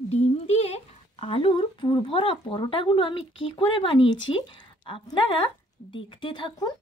ডিম দিয়ে আলুর পুরভরা পরোটাগুলো আমি কি করে বানিয়েছি আপনারা দেখতে থাকুন।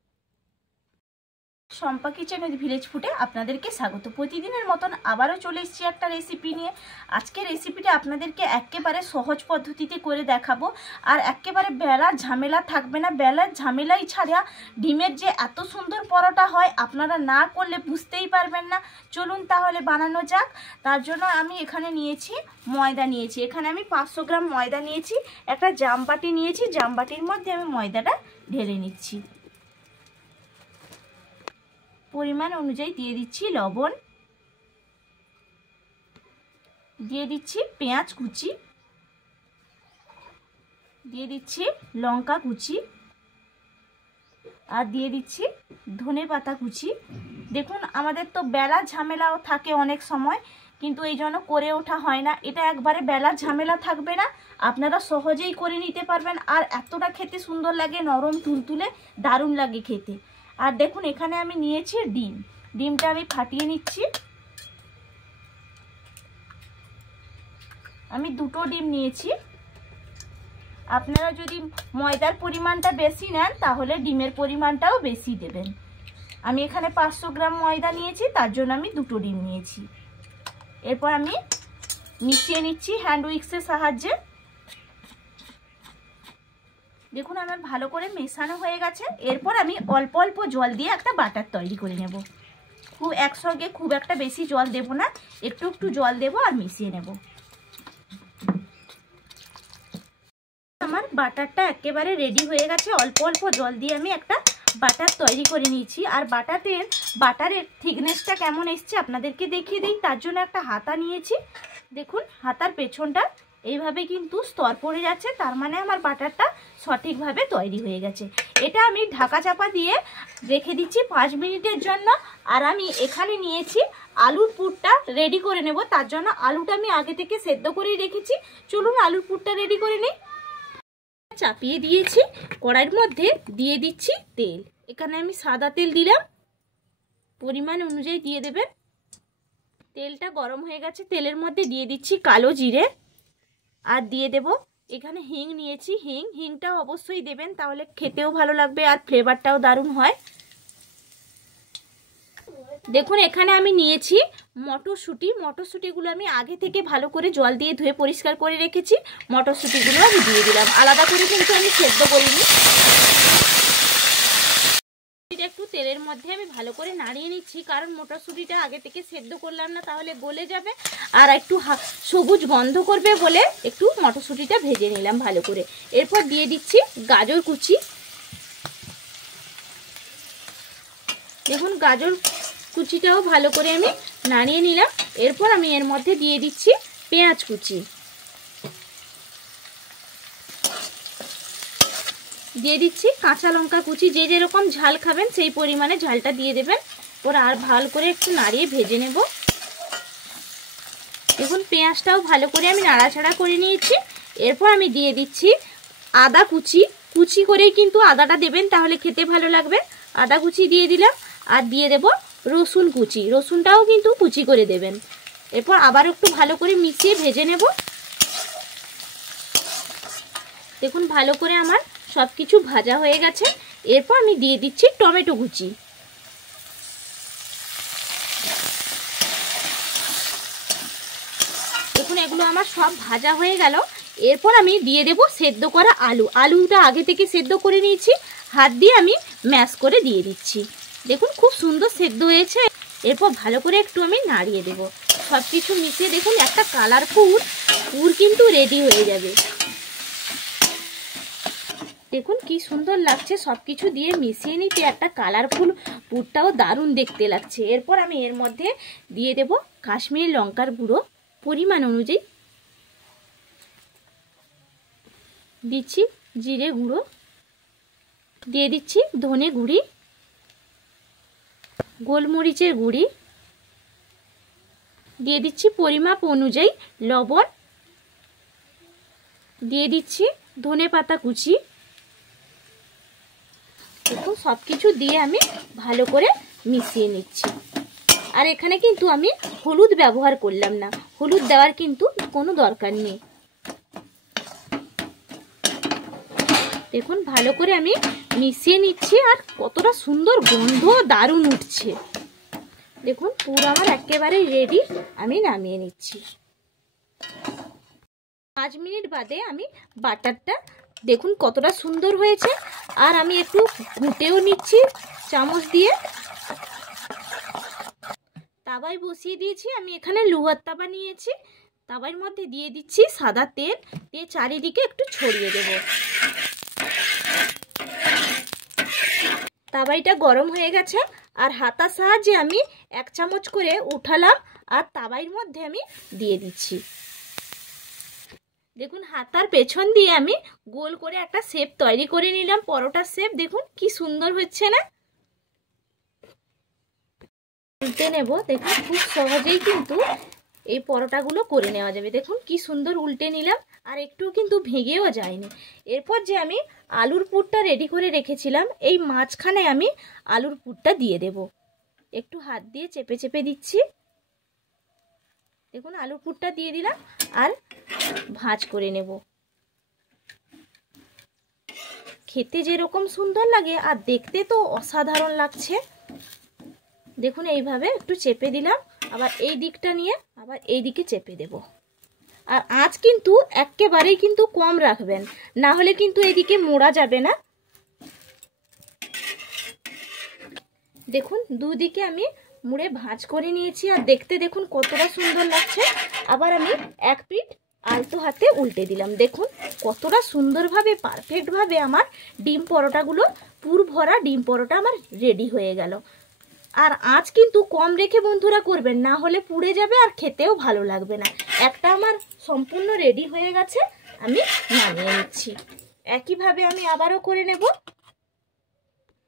শম্পা কিচেন উইথ ভিলেজ ফুডে আপনাদেরকে স্বাগত। প্রতিদিনের মতন আবারও চলে এসেছি একটা রেসিপি নিয়ে। আজকের রেসিপিটা আপনাদেরকে একেবারে সহজ পদ্ধতিতে করে দেখাবো, আর একেবারে বেলার ঝামেলা থাকবে না। বেলার ঝামেলাই ছাড়া ডিমের যে এত সুন্দর পরোটা হয় আপনারা না করলে বুঝতেই পারবেন না। চলুন তাহলে বানানো যাক। তার জন্য আমি এখানে নিয়েছি ময়দা নিয়েছি। এখানে আমি 500 গ্রাম ময়দা নিয়েছি। একটা জামবাটি নিয়েছি, জামবাটির মধ্যে আমি ময়দাটা ঢেলে নিচ্ছি। পরিমাণ অনুযায়ী দিয়ে দিচ্ছি লবণ, দিয়ে দিচ্ছি পেঁয়াজ কুচি, দিয়ে দিচ্ছি লঙ্কা কুচি, আর দিয়ে দিচ্ছি ধনেপাতা কুচি। দেখুন আমাদের তো বেলার ঝামেলাও থাকে অনেক সময়, কিন্তু এই জন্য করে ওঠা হয় না। এটা একবারে বেলার ঝামেলা থাকবে না, আপনারা সহজেই করে নিতে পারবেন। আর এতটা খেতে সুন্দর লাগে, নরম তুলতুলে দারুণ লাগে খেতে। আর দেখুন এখানে আমি নিয়েছি ডিম। ডিমটা আমি ফাটিয়ে নিচ্ছি। আমি 2টো ডিম নিয়েছি। আপনারা যদি ময়দার পরিমাণটা বেশি নেন তাহলে ডিমের পরিমাণটাও বেশি দেবেন। আমি এখানে 500 গ্রাম ময়দা নিয়েছি, তার জন্য আমি 2টো ডিম নিয়েছি। এরপর আমি মিশিয়ে নিচ্ছি হ্যান্ড উইক্সের সাহায্যে। দেখুন আমার ভালো করে মেশানো হয়ে গেছে। এরপর আমি অল্প অল্প জল দিয়ে একটা বাটার তৈরি করে নেব। খুব একসঙ্গে খুব একটা বেশি জল দেব না, একটু একটু জল দেব আর মিশিয়ে নেব। আমার বাটারটা একেবারে রেডি হয়ে গেছে। অল্প অল্প জল দিয়ে আমি একটা বাটার তৈরি করে নিয়েছি। আর বাটারের থিকনেসটা কেমন এসছে আপনাদেরকে দেখিয়ে দিই। তার জন্য একটা হাতা নিয়েছি। দেখুন হাতার পেছনটা এইভাবে কিন্তু স্তর পড়ে যাচ্ছে, তার মানে আমার বাটারটা সঠিকভাবে তৈরি হয়ে গেছে। এটা আমি ঢাকা চাপা দিয়ে রেখে দিচ্ছি 5 মিনিটের জন্য। আর আমি এখানে নিয়েছি আলুর পুরটা রেডি করে নেব। তার জন্য আলুটা আমি আগে থেকে সেদ্ধ করেই রেখেছি। চলুন আলুর পুরটা রেডি করে নিই। চাপিয়ে দিয়েছি, কড়াইয়ের মধ্যে দিয়ে দিচ্ছি তেল। এখানে আমি সাদা তেল দিলাম, পরিমাণ অনুযায়ী দিয়ে দেবেন। তেলটা গরম হয়ে গেছে, তেলের মধ্যে দিয়ে দিচ্ছি কালো জিরে, আর দিয়ে দেব এখানে হিং নিয়েছি। হিংটাও অবশ্যই দেবেন, তাহলে খেতেও ভালো লাগবে আর ফ্লেভারটাও দারুণ হয়। দেখুন এখানে আমি নিয়েছি মটরশুঁটিগুলো আমি আগে থেকে ভালো করে জল দিয়ে ধুয়ে পরিষ্কার করে রেখেছি। মটরশুঁটিগুলো আমি দিয়ে দিলাম, আলাদা করে কিন্তু আমি সেদ্ধ করিনি। একটু তেলের মধ্যে আমি ভালো করে নাড়িয়ে নিচ্ছি, কারণ মটরশুঁটিটা আগে থেকে সেদ্ধ করলাম না, তাহলে গলে যাবে আর একটু সবুজ গন্ধ করবে বলে একটু মটরশুঁটিটা ভেজে নিলাম ভালো করে। এরপর দিয়ে দিচ্ছি গাজর কুচি। দেখুন গাজর কুচিটাও ভালো করে আমি নাড়িয়ে নিলাম। এরপর আমি এর মধ্যে দিয়ে দিচ্ছি পেঁয়াজ কুচি, দিয়ে দিচ্ছি কাঁচা লঙ্কা কুচি। যে যেরকম ঝাল খাবেন সেই পরিমাণে ঝালটা দিয়ে দেবেন। ওরা আর ভালো করে একটু নাড়িয়ে ভেজে নেব। দেখুন পেঁয়াজটাও ভালো করে আমি নাড়াচাড়া করে নিয়েছি। এরপর আমি দিয়ে দিচ্ছি আদা কুচি। কুচি করেই কিন্তু আদাটা দেবেন, তাহলে খেতে ভালো লাগবে। আদা কুচি দিয়ে দিলাম, আর দিয়ে দেব রসুন কুচি। রসুনটাও কিন্তু কুচি করে দেবেন। এরপর আবার একটু ভালো করে মিশিয়ে ভেজে নেব। দেখুন ভালো করে আমার সব কিছু ভাজা হয়ে গেছে। এরপর আমি দিয়ে দিচ্ছি টমেটো কুচি। দেখুন এগুলো আমার সব ভাজা হয়ে গেল। এরপর আমি দিয়ে দেব সেদ্ধ করা আলুটা আগে থেকে সেদ্ধ করে নিয়েছি, হাত দিয়ে আমি ম্যাশ করে দিয়ে দিচ্ছি। দেখুন খুব সুন্দর সেদ্ধ হয়েছে। এরপর ভালো করে একটু আমি নাড়িয়ে দেব। সব কিছু মিশিয়ে দেখুন একটা কালারফুল পুর কিন্তু রেডি হয়ে যাবে। দেখুন কি সুন্দর লাগছে, সব কিছু দিয়ে মিশিয়ে নিতে একটা কালারফুল পুরটাও দারুণ দেখতে লাগছে। এরপর আমি এর মধ্যে দিয়ে দেব কাশ্মীরি লঙ্কার গুঁড়ো পরিমাণ অনুযায়ী, দিচ্ছি জিরে গুঁড়ো, দিয়ে দিচ্ছি ধনে গুঁড়ি, গোলমরিচের গুঁড়ি, দিয়ে দিচ্ছি পরিমাপ অনুযায়ী লবণ, দিয়ে দিচ্ছি ধনেপাতা কুচি। দেখুন সব কিছু দিয়ে আমি ভালো করে মিশিয়ে নিচ্ছি। আর এখানে কিন্তু আমি হলুদ ব্যবহার করলাম না, হলুদ দেওয়ার কিন্তু কোনো দরকার নেই। দেখুন ভালো করে আমি মিশিয়ে নিচ্ছি, আর কতটা সুন্দর গন্ধ দারুণ উঠছে। দেখুন পুরো আমার একেবারে রেডি, আমি নামিয়ে নিচ্ছি। 5 মিনিট বাদে আমি বাটারটা দেখুন কতটা সুন্দর হয়েছে। আর আমি একটু ঘুটেও নিচ্ছি চামচ দিয়ে। তাওয়ায় বসিয়ে দিয়েছি, আমি এখানে লোহার তাওয়া নিয়েছি। তাওয়ার মধ্যে দিয়ে দিচ্ছি সাদা তেল, দিয়ে চারিদিকে একটু ছড়িয়ে দেব। তাওয়াটা গরম হয়ে গেছে, আর হাতার সাহায্যে আমি 1 চামচ করে উঠালাম আর তাওয়ার মধ্যে আমি দিয়ে দিচ্ছি। দেখুন হাতার পেছন দিয়ে আমি গোল করে একটা শেপ তৈরি করে নিলাম, পরোটার শেপ। দেখুন কি সুন্দর হচ্ছে না? উল্টে নেব। দেখুন খুব সহজেই কিন্তু এই পরোটাগুলো করে নেওয়া যাবে। দেখুন কি সুন্দর উল্টে নিলাম, আর একটু কিন্তু ভেঙেও যায়নি। এরপর যে আমি আলুর পুরটা রেডি করে রেখেছিলাম, এই মাঝখানে আমি আলুর পুরটা দিয়ে দেব। একটু হাত দিয়ে চেপে চেপে দিচ্ছি। দেখুন আলুর পুরটা দিয়ে দিলাম, আর ভাঁজ করে নেব। খেতে যেরকম সুন্দর লাগে আর দেখতে তো অসাধারণ লাগছে। দেখুন এইভাবে একটু চেপে দিলাম, আবার এই দিকটা নিয়ে আবার এই দিকে চেপে দেব। আর আঁচ কিন্তু একেবারেই কিন্তু কম রাখবেন, না হলে কিন্তু এইদিকে মোড়া যাবে না। দেখুন দুদিকে আমি মুড়ে ভাঁজ করে নিয়েছি, আর দেখতে দেখুন কতটা সুন্দর লাগছে। আবার আমি এক পিঠ আলতো হাতে উল্টে দিলাম। দেখুন কতটা সুন্দরভাবে পারফেক্টভাবে আমার ডিম পরোটাগুলো, পুর ভরা ডিম পরোটা আমার রেডি হয়ে গেল। আর আঁচ কিন্তু কম রেখে বন্ধুরা করবেন, না হলে পুড়ে যাবে আর খেতেও ভালো লাগবে না। একটা আমার সম্পূর্ণ রেডি হয়ে গেছে, আমি নামিয়ে নিচ্ছি। একইভাবে আমি আবারও করে নেব।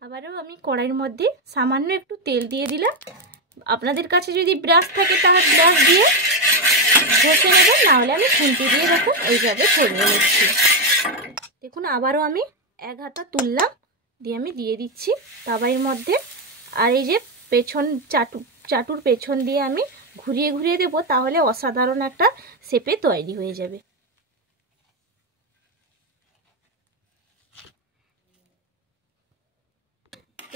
আবারও আমি কড়াইয়ের মধ্যে সামান্য একটু তেল দিয়ে দিলাম। আপনাদের কাছে যদি ব্রাশ থাকে তাহলে ব্রাশ দিয়ে ঘষে নেবেন, নাহলে আমি খুন্তি দিয়ে দেখুন এইভাবে ছড়িয়ে নিচ্ছি। দেখুন আবারও আমি 1 হাতা তুললাম, দিয়ে আমি দিয়ে দিচ্ছি তাওয়ার মধ্যে। আর এই যে পেছন চাটুর পেছন দিয়ে আমি ঘুরিয়ে ঘুরিয়ে দেবো, তাহলে অসাধারণ একটা শেপে তৈরি হয়ে যাবে।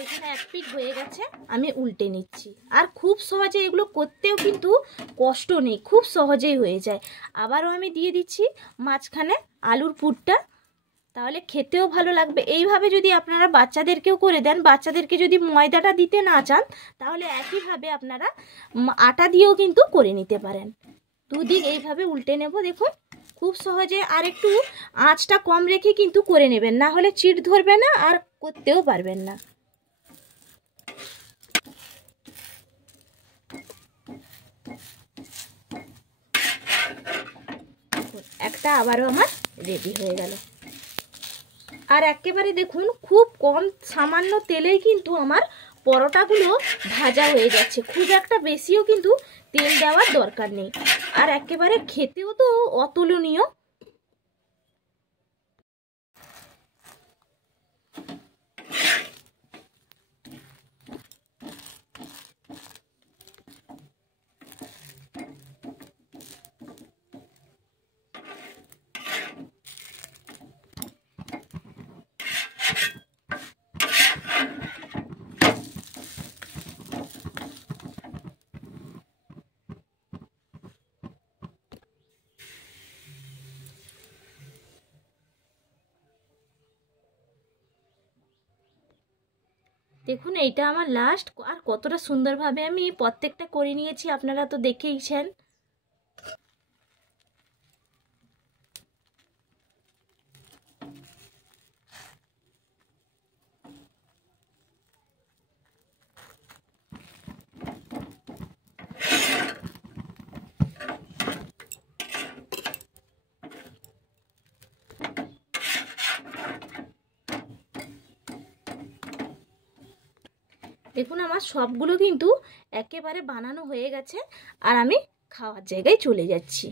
এখানে 1 পিঠ হয়ে গেছে, আমি উল্টে নিচ্ছি। আর খুব সহজে এগুলো করতেও কিন্তু কষ্ট নেই, খুব সহজেই হয়ে যায়। আবারও আমি দিয়ে দিচ্ছি মাঝখানে আলুর পুরটা, তাহলে খেতেও ভালো লাগবে। এইভাবে যদি আপনারা বাচ্চাদেরকেও করে দেন, বাচ্চাদেরকে যদি ময়দাটা দিতে না চান, তাহলে একইভাবে আপনারা আটা দিয়েও কিন্তু করে নিতে পারেন। দুদিক এইভাবে উল্টে নেব। দেখুন খুব সহজে, আর একটু আঁচটা কম রেখে কিন্তু করে নেবেন, না হলে চিট ধরবে না আর করতেও পারবেন না। একটা আবারও আমার রেডি হয়ে গেল। আর একেবারে দেখুন খুব কম সামান্য তেলেই কিন্তু আমার পরোটাগুলো ভাজা হয়ে যাচ্ছে, খুব একটা বেশিও কিন্তু তেল দেওয়ার দরকার নেই। আর একেবারে খেতেও তো অতুলনীয়। দেখুন এইটা আমার লাস্ট, আর কতটা সুন্দরভাবে আমি প্রত্যেকটা করে নিয়েছি, আপনারা তো দেখেইছেন। দেখুন আমার সবগুলো কিন্তু একেবারে বানানো হয়ে গেছে, আর আমি খাওয়ার জায়গায় চলে যাচ্ছি।